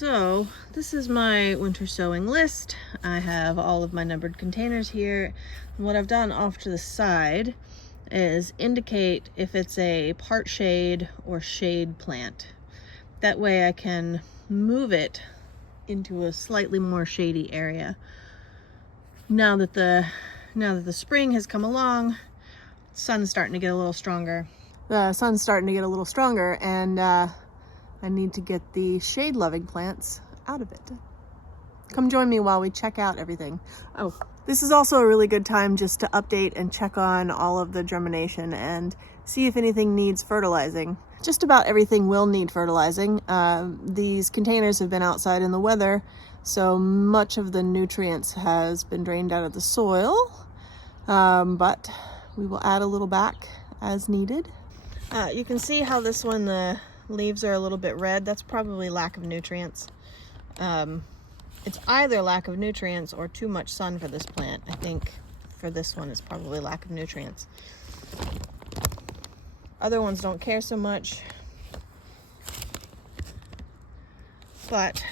So this is my winter sowing list. I have all of my numbered containers here. And what I've done off to the side is indicate if it's a part shade or shade plant. That way I can move it into a slightly more shady area. Now that the spring has come along, the sun's starting to get a little stronger. And I need to get the shade-loving plants out of it. Come join me while we check out everything. Oh, this is also a really good time just to update and check on all of the germination and see if anything needs fertilizing. Just about everything will need fertilizing. These containers have been outside in the weather, so much of the nutrients has been drained out of the soil, but we will add a little back as needed. You can see how this one, the leaves are a little bit red. That's probably lack of nutrients. It's either lack of nutrients or too much sun for this plant. I think for this one it's probably lack of nutrients. Other ones don't care so much, but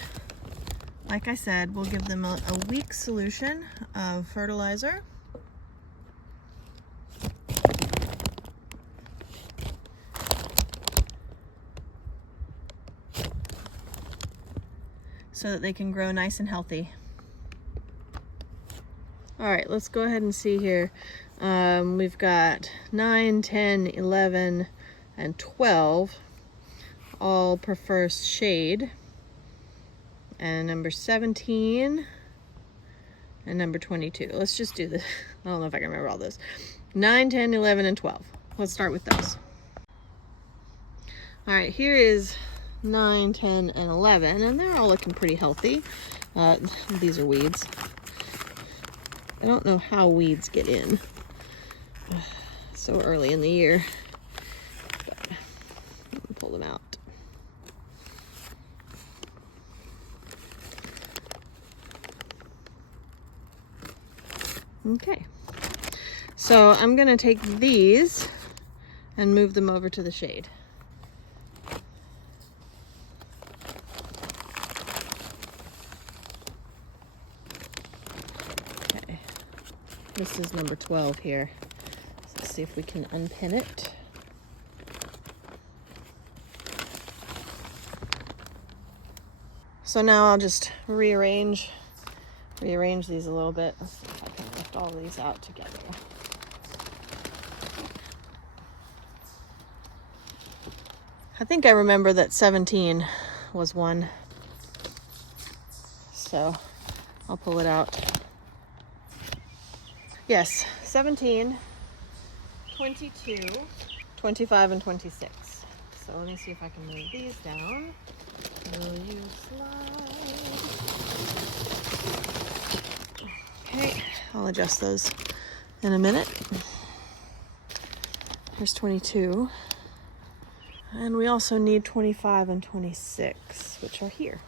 like I said, we'll give them a weak solution of fertilizer. So that they can grow nice and healthy. All right, let's go ahead and see here. We've got 9, 10, 11, and 12 all prefer shade. And number 17 and number 22. Let's just do this. I don't know if I can remember all those. 9, 10, 11, and 12. Let's start with those. All right, here is 9, 10, and 11, and they're all looking pretty healthy. These are weeds. I don't know how weeds get in so early in the year, but I'm gonna pull them out. Okay, so I'm gonna take these and move them over to the shade. This is number 12 here. So let's see if we can unpin it. So now I'll just rearrange these a little bit. Let's see if I can lift all these out together. I think I remember that 17 was one. So I'll pull it out. Yes, 17, 22, 25, and 26. So let me see if I can move these down. Will you slide? Okay, I'll adjust those in a minute. Here's 22. And we also need 25 and 26, which are here.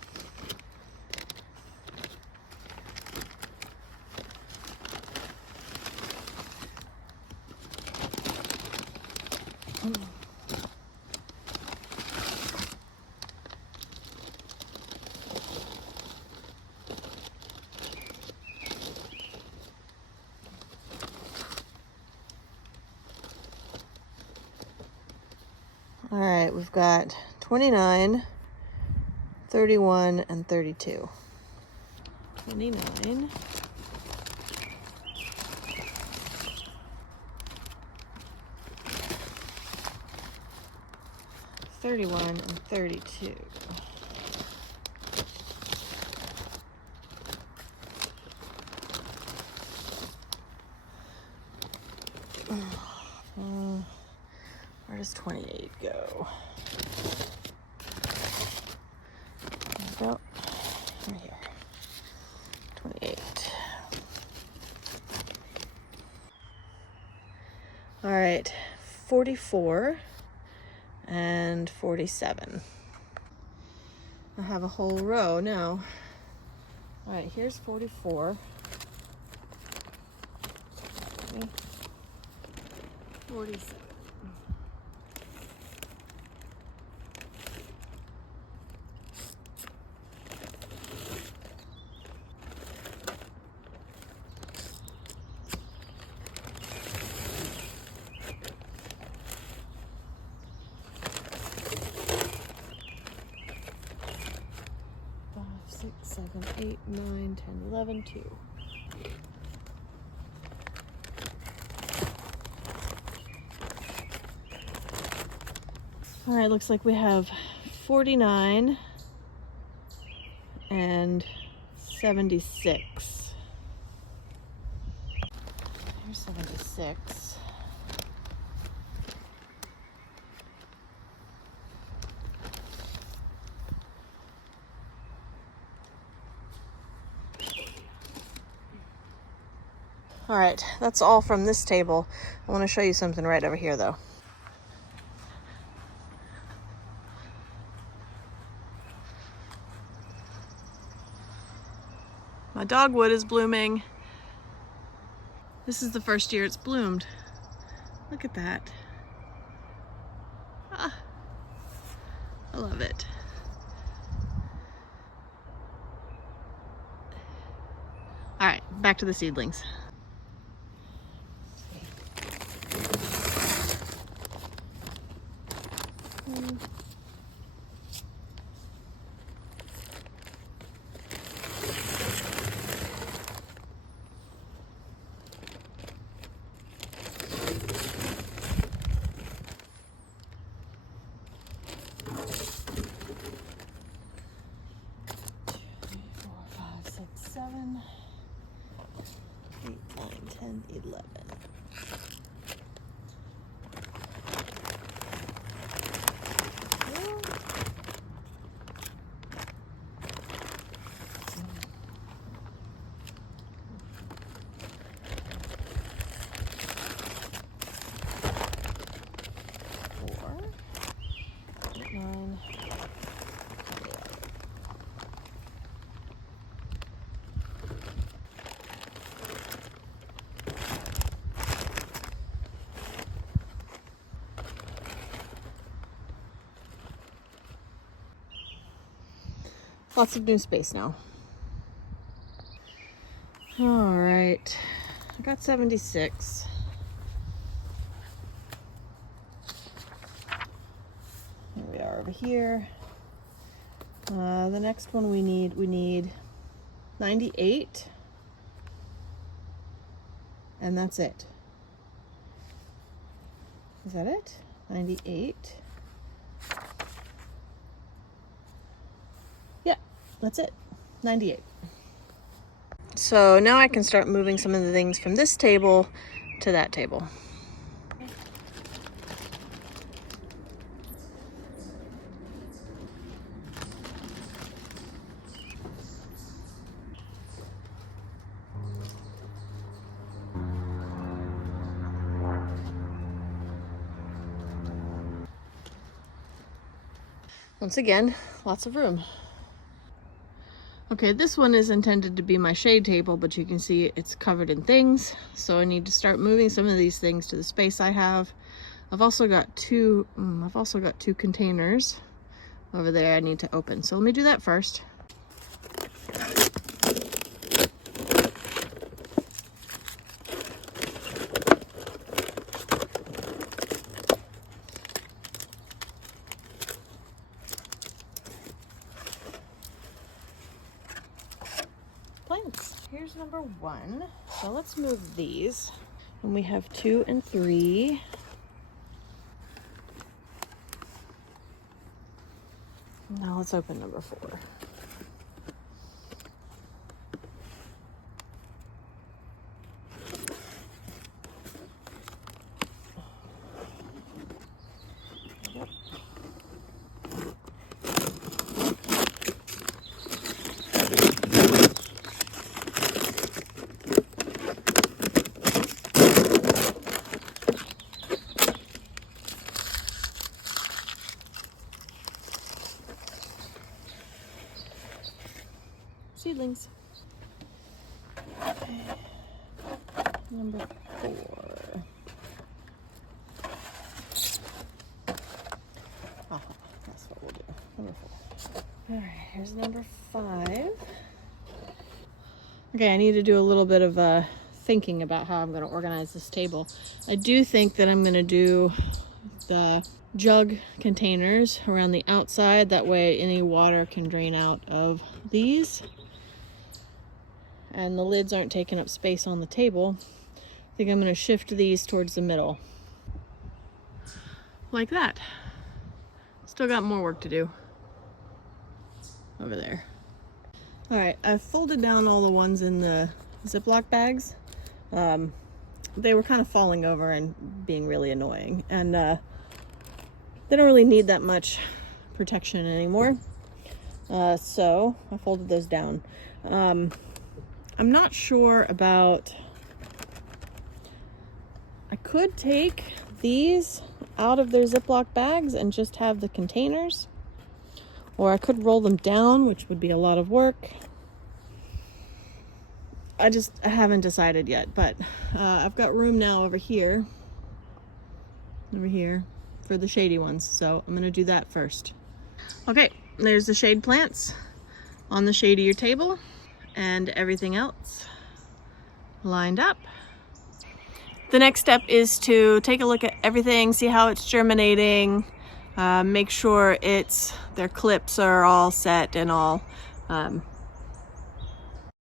All right, we've got 29, 31, and 32. 29. 31 and 32. Where does 28 go? There we go. Right here. 28. All right, 44 and 47. I have a whole row now. All right, here's 44. Okay. 47. 8, 9, 10, 11, 2. All right, looks like we have 49 and 76. Here's 76. All right, that's all from this table. I want to show you something right over here though. My dogwood is blooming. This is the first year it's bloomed. Look at that. Ah, I love it. All right, back to the seedlings. Seven, 8, 9, 10, 11. Lots of new space now. All right, I got 76. Here we are over here. The next one we need 98, and that's it. Is that it? 98. Yeah, that's it. 98. So now I can start moving some of the things from this table to that table. Once again, lots of room. Okay, this one is intended to be my shade table, but you can see it's covered in things. So I need to start moving some of these things to the space I have. I've also got two containers over there I need to open. So let me do that first. Plants. Here's number 1. So let's move these. And we have 2 and 3. Now let's open number 4. Seedlings. Okay. Number 4. That's what we'll do. Number 4. All right, here's number 5. Okay, I need to do a little bit of thinking about how I'm going to organize this table. I do think that I'm going to do the jug containers around the outside. That way any water can drain out of these. and the lids aren't taking up space on the table, I think I'm going to shift these towards the middle. Like that. Still got more work to do over there. All right, I've folded down all the ones in the Ziploc bags. They were kind of falling over and being really annoying, and they don't really need that much protection anymore. So I folded those down. I'm not sure about, I could take these out of their Ziploc bags and just have the containers, or I could roll them down, which would be a lot of work. I haven't decided yet, but I've got room now over here for the shady ones, so I'm gonna do that first. Okay, there's the shade plants on the shadier table and everything else lined up. The next step is to take a look at everything, see how it's germinating, make sure their clips are all set and all